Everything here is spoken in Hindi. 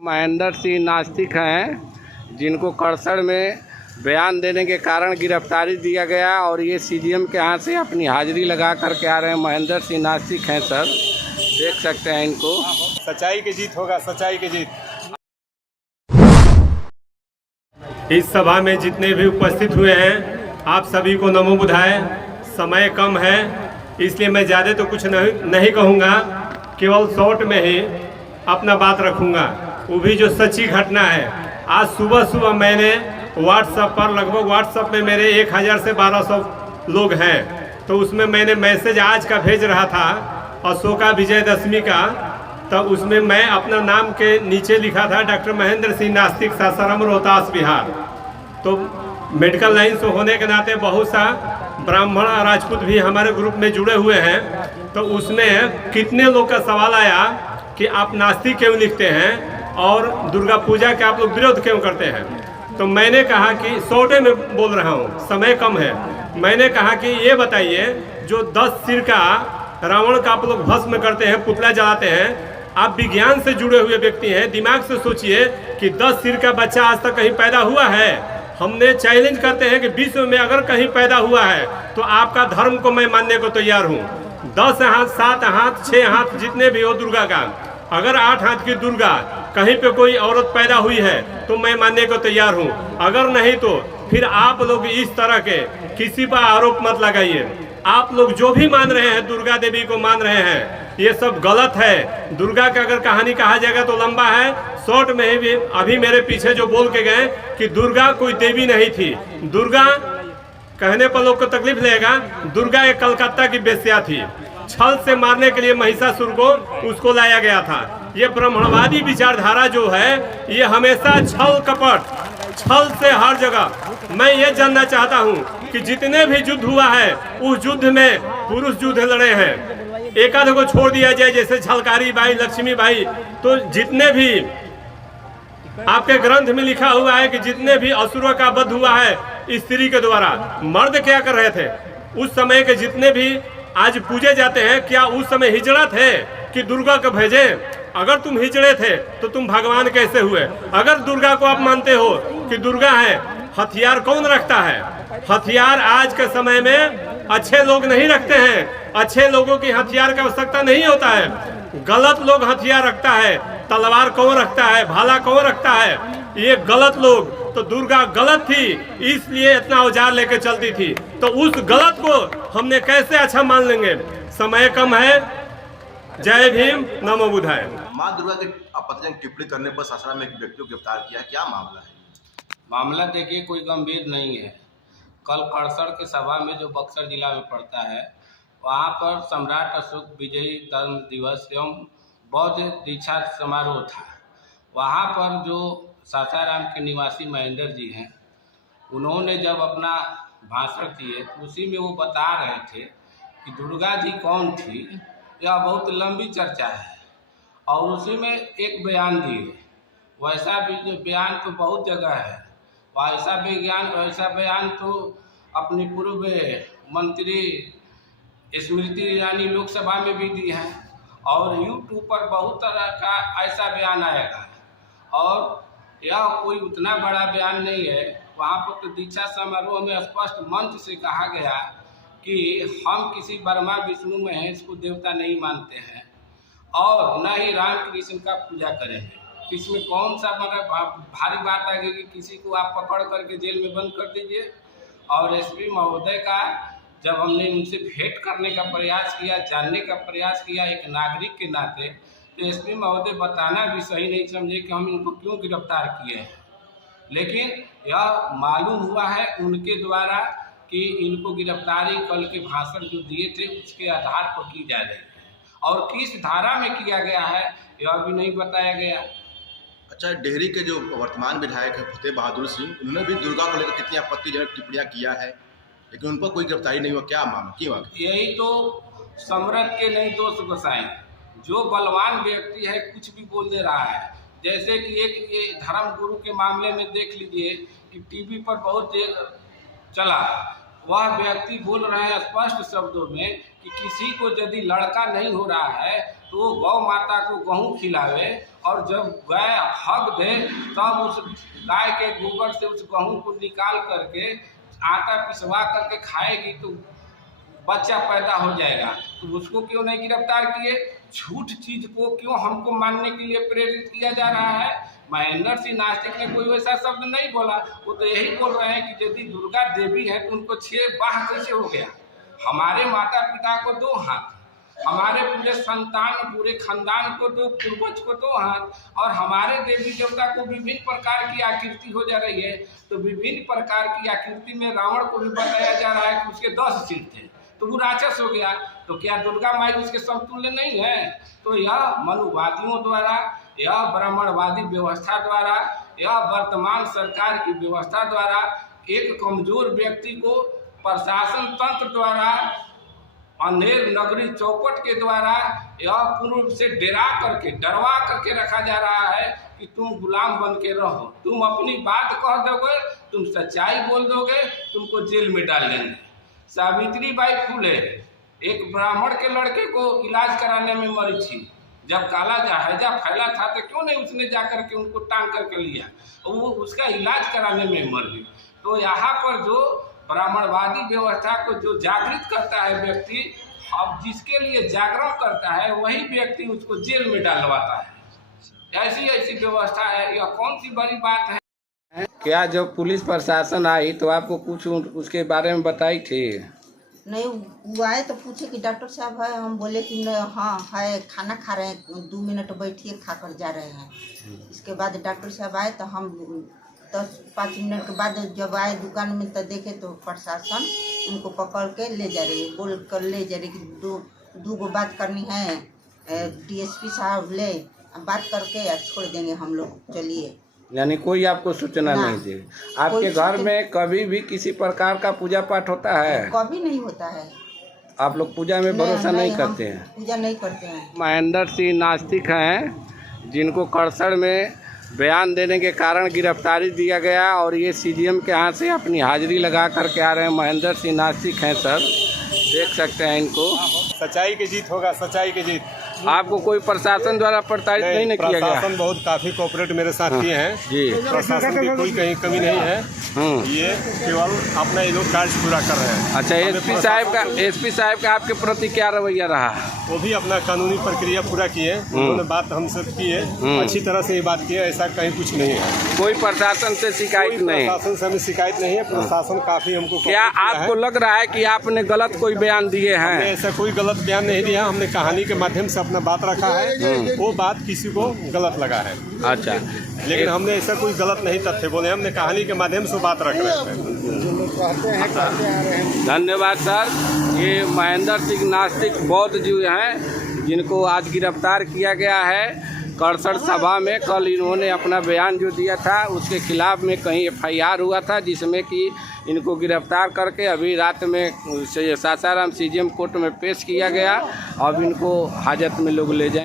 महेंद्र सिंह नास्तिक हैं जिनको करसड़ में बयान देने के कारण गिरफ्तारी दिया गया और ये सीजीएम के यहाँ से अपनी हाजिरी लगा करके आ रहे हैं। महेंद्र सिंह नास्तिक हैं सर, देख सकते हैं इनको। सच्चाई की जीत होगा, सच्चाई की जीत। इस सभा में जितने भी उपस्थित हुए हैं आप सभी को नमो बुधाए। समय कम है इसलिए मैं ज़्यादा तो कुछ नहीं कहूँगा, केवल शॉर्ट में ही अपना बात रखूँगा। वो भी जो सच्ची घटना है। आज सुबह मैंने व्हाट्सएप पर व्हाट्सएप में मेरे 1000 से 1200 लोग हैं, तो उसमें मैंने मैसेज आज का भेज रहा था अशोका विजयदशमी का, तब उसमें मैं अपना नाम के नीचे लिखा था डॉक्टर महेंद्र सिंह नास्तिक, सासाराम, रोहतास, बिहार। तो मेडिकल लाइन से होने के नाते बहुत सा ब्राह्मण और राजपूत भी हमारे ग्रुप में जुड़े हुए हैं, तो उसमें कितने लोग का सवाल आया कि आप नास्तिक क्यों लिखते हैं और दुर्गा पूजा के आप लोग विरोध क्यों करते हैं। तो मैंने कहा कि शॉर्टे में बोल रहा हूँ, समय कम है। मैंने कहा कि ये बताइए, जो 10 सिर का रावण का आप लोग भस्म करते हैं, पुतला जलाते हैं, आप विज्ञान से जुड़े हुए व्यक्ति हैं, दिमाग से सोचिए कि 10 सिर का बच्चा आज तक कहीं पैदा हुआ है। हमने चैलेंज करते हैं कि विश्व में अगर कहीं पैदा हुआ है तो आपका धर्म को मैं मानने को तैयार हूँ। 10 हाथ, 7 हाथ, 6 हाथ जितने भी हो दुर्गा का, अगर 8 हाथ की दुर्गा कहीं पे कोई औरत पैदा हुई है तो मैं मानने को तैयार हूँ। अगर नहीं तो फिर आप लोग इस तरह के किसी पर आरोप मत लगाइए। आप लोग जो भी मान रहे हैं, दुर्गा देवी को मान रहे हैं, ये सब गलत है। दुर्गा का अगर कहानी कहा जाएगा तो लंबा है, शॉर्ट में ही भी अभी मेरे पीछे जो बोल के गए कि दुर्गा कोई देवी नहीं थी। दुर्गा कहने पर लोग को तकलीफ लगेगा, दुर्गा एक कलकत्ता की बेश्या थी। छल से मारने के लिए महिषासुर को उसको लाया गया था। ये ब्राह्मणवादी विचारधारा जो है ये हमेशा छल कपट, छल से हर जगह। मैं ये जानना चाहता हूँ कि जितने भी युद्ध हुआ है उस युद्ध में पुरुष युद्ध लड़े हैं, एक आध को छोड़ दिया जाए जैसे झलकारी बाई, लक्ष्मी बाई, तो जितने भी आपके ग्रंथ में लिखा हुआ है कि जितने भी असुरों का वध हुआ है स्त्री के द्वारा। मर्द क्या कर रहे थे उस समय के जितने भी आज पूजे जाते हैं, क्या उस समय हिजड़ा थे कि दुर्गा को भेजें? अगर तुम हिजड़े थे तो तुम भगवान कैसे हुए? अगर दुर्गा को आप मानते हो कि दुर्गा है, हथियार कौन रखता है? हथियार आज के समय में अच्छे लोग नहीं रखते हैं। अच्छे लोगों की हथियार की आवश्यकता नहीं होता है। गलत लोग हथियार रखता है। तलवार कौन रखता है? भाला कौन रखता है? ये गलत लोग। तो दुर्गा गलत थी इसलिए इतना औजार लेके चलती थी, तो उस गलत को हमने कैसे अच्छा मान लेंगे? समय कम है। जय भीम, नमो बुधाय। मां दुर्गा के आपत्तिजनक टिप्पणी करने पर सासाराम में एक व्यक्ति को गिरफ्तार किया, क्या मामला है? मामला देखिए कोई गंभीर नहीं है। कल करसड़ के सभा में जो बक्सर जिला में पड़ता है, वहाँ पर सम्राट अशोक विजयी धर्म दिवस एवं बौद्ध दीक्षा समारोह था। वहाँ पर जो सासाराम के निवासी महेंद्र जी हैं, उन्होंने जब अपना भाषण दिए तो उसी में वो बता रहे थे कि दुर्गा जी कौन थी। यह बहुत लंबी चर्चा है और उसी में एक बयान दिए। वैसा भी जो बयान तो बहुत जगह है, वैसा बयान तो अपनी पूर्व मंत्री स्मृति ईरानी लोकसभा में भी दी है और यूट्यूब पर बहुत तरह का ऐसा बयान आएगा। और यह कोई उतना बड़ा बयान नहीं है। वहाँ पर तो दीक्षा समारोह में स्पष्ट मंच से कहा गया कि हम किसी ब्रह्मा विष्णु महेश को देवता नहीं मानते हैं और न ही राम कृष्ण का पूजा करेंगे। इसमें कौन सा भारी बात आ गई कि किसी को आप पकड़ करके जेल में बंद कर दीजिए। और एसपी महोदय का जब हमने उनसे भेंट करने का प्रयास किया, जानने का प्रयास किया एक नागरिक के नाते, तो एसपी महोदय बताना भी सही नहीं समझे कि हम इनको क्यों गिरफ्तार किए हैं। लेकिन यह मालूम हुआ है उनके द्वारा कि इनको गिरफ्तारी कल के भाषण जो दिए थे उसके आधार पर की जा रही है और किस धारा में किया गया है यह भी नहीं बताया गया। अच्छा, डेहरी के जो वर्तमान विधायक है फतेह बहादुर सिंह, उन्होंने भी दुर्गा को लेकर कितनी आपत्तिजनक टिप्पणियां किया है, लेकिन उन पर कोई गिरफ्तारी नहीं हुआ, क्या मामला, क्यों? यही तो समरथ के नहीं दोष गोसाई, जो बलवान व्यक्ति है कुछ भी बोल दे रहा है। जैसे कि एक ये धर्म गुरु के मामले में देख लीजिए कि टीवी पर बहुत देर चला, वह व्यक्ति बोल रहे हैं स्पष्ट शब्दों में कि किसी को यदि लड़का नहीं हो रहा है तो वो गौ माता को गेहूँ खिलावे, और जब गाय हग दे तब उस गाय के गोबर से उस गेहूँ को निकाल करके आटा पिसवा करके खाएगी तो बच्चा पैदा हो जाएगा। तो उसको क्यों नहीं गिरफ्तार किए? झूठ चीज को क्यों हमको मानने के लिए प्रेरित किया जा रहा है? महेंद्र सिंह नास्तिक ने कोई वैसा शब्द नहीं बोला, वो तो यही बोल रहे हैं कि यदि दुर्गा देवी है तो उनको 6 बाह कैसे हो गया? हमारे माता पिता को 2 हाथ, हमारे पूरे संतान पूरे खानदान को 2 पूर्वज को 2 हाथ, और हमारे देवी देवता को विभिन्न प्रकार की आकृति हो जा रही है। तो विभिन्न प्रकार की आकृति में रावण को भी बताया जा रहा है कि उसके 10 सिर थे, तो वो राक्षस हो गया। तो क्या दुर्गा माई उसके समतुल्य नहीं है? तो यह मनुवादियों द्वारा, यह ब्राह्मणवादी व्यवस्था द्वारा, यह वर्तमान सरकार की व्यवस्था द्वारा एक कमजोर व्यक्ति को प्रशासन तंत्र द्वारा अंधेर नगरी चौपट के द्वारा यह पूर्ण रूप से डरवा करके रखा जा रहा है कि तुम गुलाम बन के रहो, तुम अपनी बात कह दोगे, तुम सच्चाई बोल दोगे, तुमको जेल में डाल देंगे। सावित्रीबाई फुले एक ब्राह्मण के लड़के को इलाज कराने में मरी थी। जब काला हैजा फैला था तो क्यों नहीं उसने जाकर के उनको टांग करके लिया, वो उसका इलाज कराने में मर गई। तो यहाँ पर जो ब्राह्मणवादी व्यवस्था को जो जागृत करता है व्यक्ति, अब जिसके लिए जागरण करता है वही व्यक्ति उसको जेल में डालवाता है। ऐसी ऐसी व्यवस्था है, यह कौन सी बड़ी बात है? क्या जब पुलिस प्रशासन आई तो आपको कुछ उसके बारे में बताई थी? नहीं, वो आए तो पूछे कि डॉक्टर साहब है, हम बोले कि नहीं, हाँ है, खाना खा रहे हैं, 2 मिनट बैठिए, खा कर जा रहे हैं। इसके बाद डॉक्टर साहब आए तो हम 10-5 मिनट के बाद जब आए दुकान में तो देखे तो प्रशासन उनको पकड़ के ले जा रही है, बोल कर ले जा रही कि दो बात करनी है, DSP साहब ले बात करके छोड़ देंगे हम लोग, चलिए। यानी कोई आपको सूचना नहीं दी? आपके घर में कभी भी किसी प्रकार का पूजा पाठ होता है? कभी नहीं होता है। आप लोग पूजा में भरोसा नहीं करते हैं? पूजा नहीं करते हैं। महेंद्र सिंह नास्तिक हैं जिनको करसड़ में बयान देने के कारण गिरफ्तारी दिया गया, और ये CGM के यहाँ से अपनी हाजिरी लगा करके आ रहे हैं। महेंद्र सिंह नास्तिक हैं सर, देख सकते हैं इनको। सच्चाई की जीत होगा, सच्चाई की जीत। आपको कोई प्रशासन द्वारा प्रताड़ित नहीं किया गया? प्रशासन बहुत काफी कोऑपरेट मेरे साथ किए हैं जी। प्रशासन की कोई कहीं कमी नहीं है, ये केवल अपना ये लोग कार्य पूरा कर रहे हैं। अच्छा, SP साहब का आपके प्रति क्या रवैया रहा? वो भी अपना कानूनी प्रक्रिया पूरा किए, उन्होंने बात हमसे की है, अच्छी तरह से ये बात की है, ऐसा कहीं कुछ नहीं है। कोई प्रशासन से शिकायत नहीं? प्रशासन से हमें शिकायत नहीं है, प्रशासन काफी हमको। क्या आपको लग रहा है कि आपने गलत कोई बयान दिए हैं? ऐसा कोई गलत बयान नहीं दिया, हमने कहानी के माध्यम से अपना बात रखा है, वो बात किसी को गलत लगा है। अच्छा, लेकिन हमने ऐसा कोई गलत नहीं तथ्य बोले, हमने कहानी के माध्यम से बात रख रहे हैं। धन्यवाद सर। ये महेंद्र सिंह नास्तिक बौद्ध जी हैं जिनको आज गिरफ्तार किया गया है करसड़ सभा में। कल इन्होंने अपना बयान जो दिया था उसके खिलाफ में कहीं FIR हुआ था, जिसमें कि इनको गिरफ्तार करके अभी रात में सासाराम CGM कोर्ट में पेश किया गया। अब इनको हाजत में लोग ले जाए।